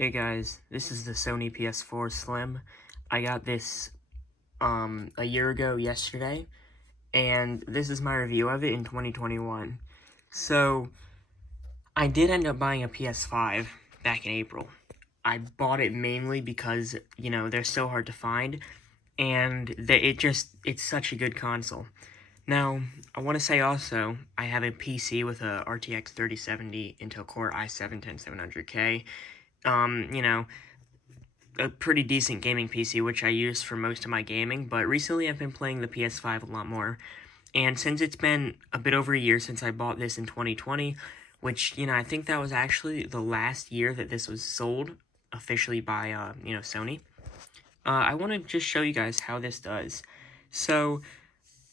Hey guys, this is the Sony PS4 Slim. I got this a year ago yesterday, and this is my review of it in 2021. So, I did end up buying a PS5 back in April. I bought it mainly because, they're so hard to find, and it's such a good console. Now, I want to say also, I have a PC with a RTX 3070 Intel Core i7-10700K. A pretty decent gaming PC, which I use for most of my gaming, but recently I've been playing the PS5 a lot more. And since it's been a bit over a year since I bought this in 2020, which, I think that was actually the last year that this was sold officially by, Sony, I want to just show you guys how this does. So,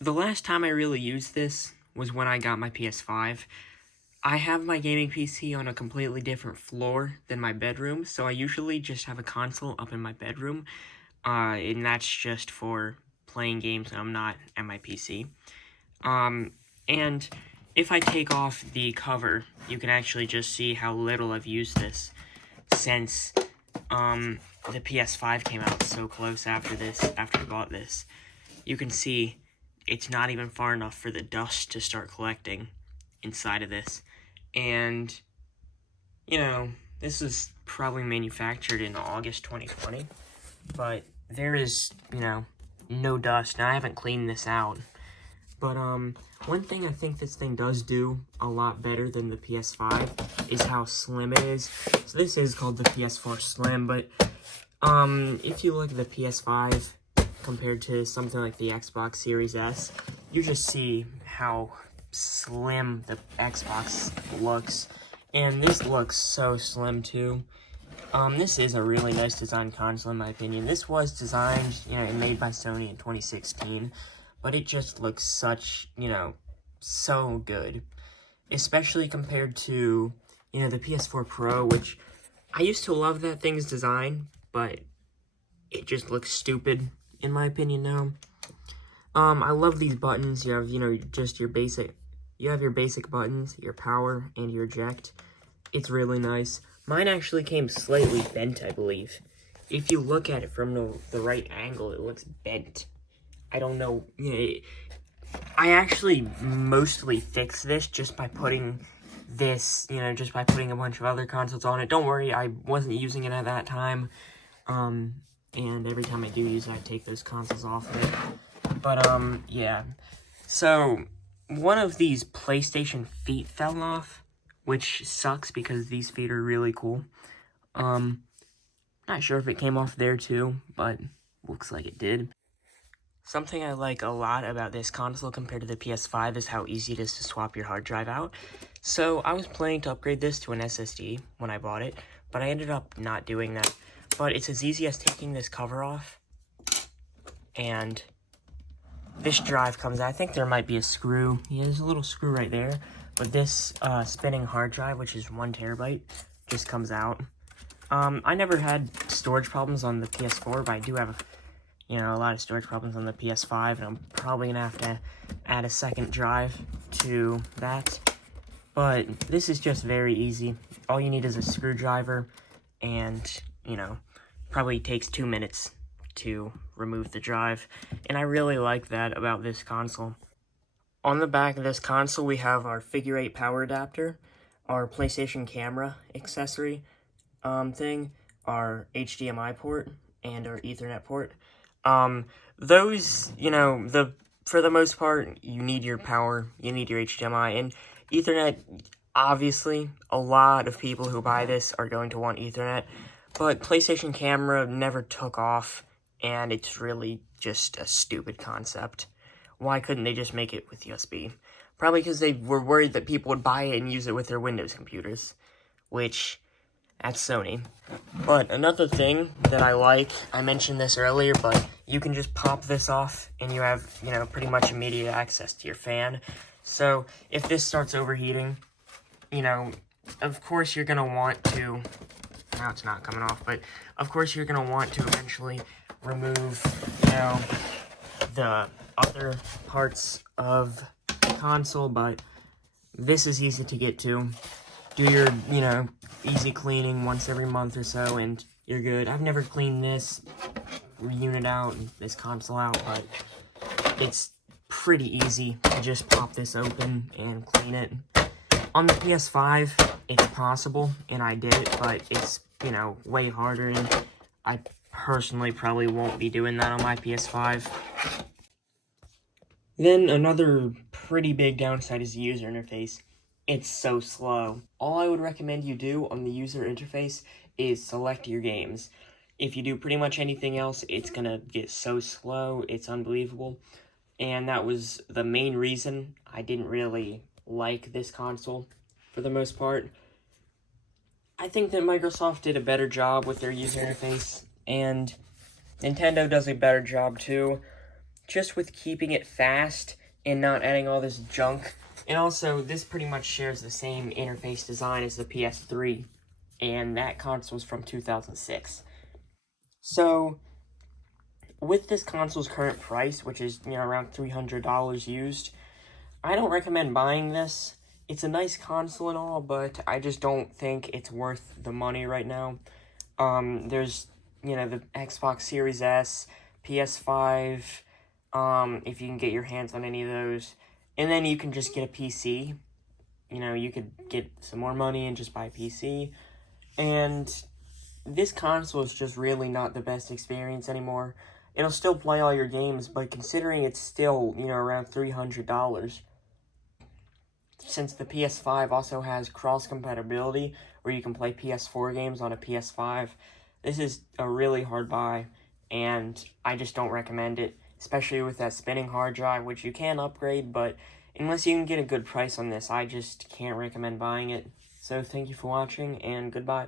the last time I really used this was when I got my PS5. I have my gaming PC on a completely different floor than my bedroom, so I usually just have a console up in my bedroom, and that's just for playing games when I'm not at my PC. And if I take off the cover, you can actually just see how little I've used this since, the PS5 came out so close after I bought this. You can see it's not even far enough for the dust to start collecting inside of this. And, this was probably manufactured in August 2020, but there is, no dust. Now, I haven't cleaned this out, but, one thing I think this thing does do a lot better than the PS5 is how slim it is. So this is called the PS4 Slim, but, if you look at the PS5 compared to something like the Xbox Series S, you just see how slim the Xbox looks, and this looks so slim too. This is a really nice design console in my opinion. This was designed, and made by Sony in 2016, but it just looks such, so good, especially compared to, the PS4 Pro, which I used to love that thing's design, but it just looks stupid in my opinion now. I love these buttons. You have, just your basic. You have your basic buttons, your power, and your eject. It's really nice. Mine actually came slightly bent, I believe. If you look at it from the right angle, it looks bent. I don't know. I actually mostly fixed this just by putting this, just by putting a bunch of other consoles on it. Don't worry, I wasn't using it at that time. And every time I do use it, I take those consoles off of it. But, yeah. So, one of these PlayStation feet fell off, which sucks because these feet are really cool. Not sure if it came off there too, but looks like it did. Something I like a lot about this console compared to the PS5 is how easy it is to swap your hard drive out. So I was planning to upgrade this to an SSD when I bought it, but I ended up not doing that. But it's as easy as taking this cover off, and this drive comes out. I think there might be a screw. Yeah, there's a little screw right there. But this spinning hard drive, which is 1 terabyte, just comes out. I never had storage problems on the PS4, but I do have, a lot of storage problems on the PS5, and I'm probably going to have to add a second drive to that. But this is just very easy. All you need is a screwdriver, and, probably takes 2 minutes to remove the drive, and I really like that about this console. On the back of this console, we have our figure 8 power adapter, our PlayStation camera accessory thing, our HDMI port, and our Ethernet port. Those, for the most part, you need your power, you need your HDMI, and Ethernet, obviously, a lot of people who buy this are going to want Ethernet, but PlayStation camera never took off, and it's really just a stupid concept. Why couldn't they just make it with USB? Probably because they were worried that people would buy it and use it with their Windows computers, which, that's Sony. But another thing that I like, I mentioned this earlier, but you can just pop this off, and you have, pretty much immediate access to your fan. So, if this starts overheating, of course you're going to want to, now it's not coming off, but of course you're going to want to eventually remove, the other parts of the console, but this is easy to get to. do your, easy cleaning once every month or so, and you're good. I've never cleaned this unit out and this console out, but it's pretty easy to just pop this open and clean it. On the PS5, it's possible, and I did it, but it's, way harder, and I personally probably won't be doing that on my PS5. Then another pretty big downside is the user interface. It's so slow. All I would recommend you do on the user interface is select your games. If you do pretty much anything else, it's gonna get so slow, it's unbelievable. And that was the main reason I didn't really like this console, for the most part. I think that Microsoft did a better job with their user interface, and Nintendo does a better job too, just with keeping it fast and not adding all this junk. And also, this pretty much shares the same interface design as the PS3, and that console is from 2006. So, with this console's current price, which is, around $300 used, I don't recommend buying this. It's a nice console and all, but I just don't think it's worth the money right now. There's, the Xbox Series S, PS5, if you can get your hands on any of those. And then you can just get a PC. You could get some more money and just buy a PC. And this console is just really not the best experience anymore. It'll still play all your games, but considering it's still, around $300, since the PS5 also has cross-compatibility, where you can play PS4 games on a PS5, this is a really hard buy, and I just don't recommend it, especially with that spinning hard drive, which you can upgrade, but unless you can get a good price on this, I just can't recommend buying it. So thank you for watching, and goodbye.